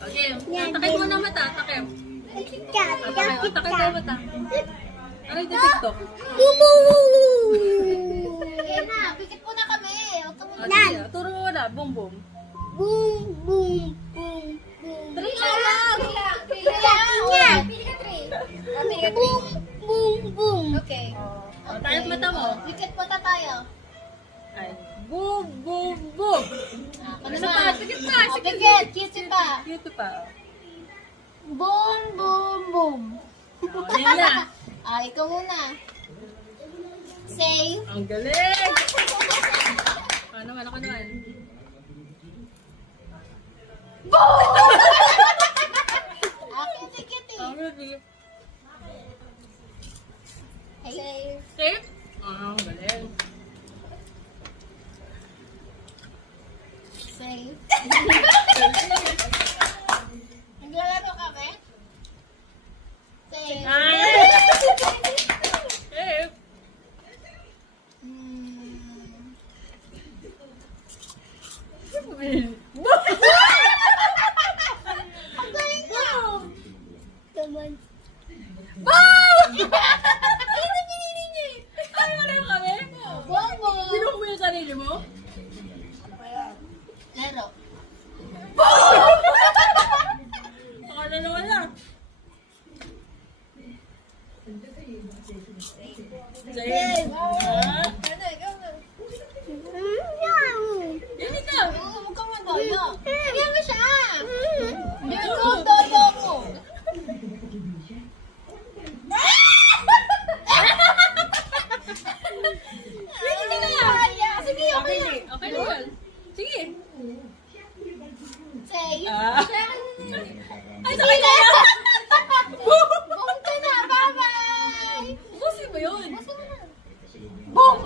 Okay, takip mo na mata, takip. Takip mo mata. Ano yung TikTok? Sige na, pikit mo na kami. Huwag ka muna. Sige, turo mo na, boom boom. Boom, boom, boom, boom. Three lang! Pili ka 3. Boom, boom, boom. Okay. Takip mata mo. Pikit mata tayo. Ay, boom boom boom. Ano Isa naman? pa, sikit pa, Oh, sikit. pikit, kisi pa. Cute pa. Boom, boom, boom. Yan na. Ikaw muna. Say. Ang galing! Ano naman, ako naman. Akin si Kitty. Ang galing. Say. Safe? Ang galing. Say. Naglalaro kami? Say. Ay! Safe? Hmm. Ang galing niya. Naman. Ano pinili niya eh? Ano na yung kami? Bobo. Sinong mo yung sarili mo? Laro. Ako na naman lang. Safe? Ah, Ano, ikaw na. yan ikaw. Huwag kang madaya. Bigyan mo siya. Hindi ko, daya mo. Sige na. Sige, okay na. Okay na yun. Sige. Say. Ah. Ay, sakay na yan. Buong ka na. Bye-bye. Busi ba yun? Busin mo na. Boom!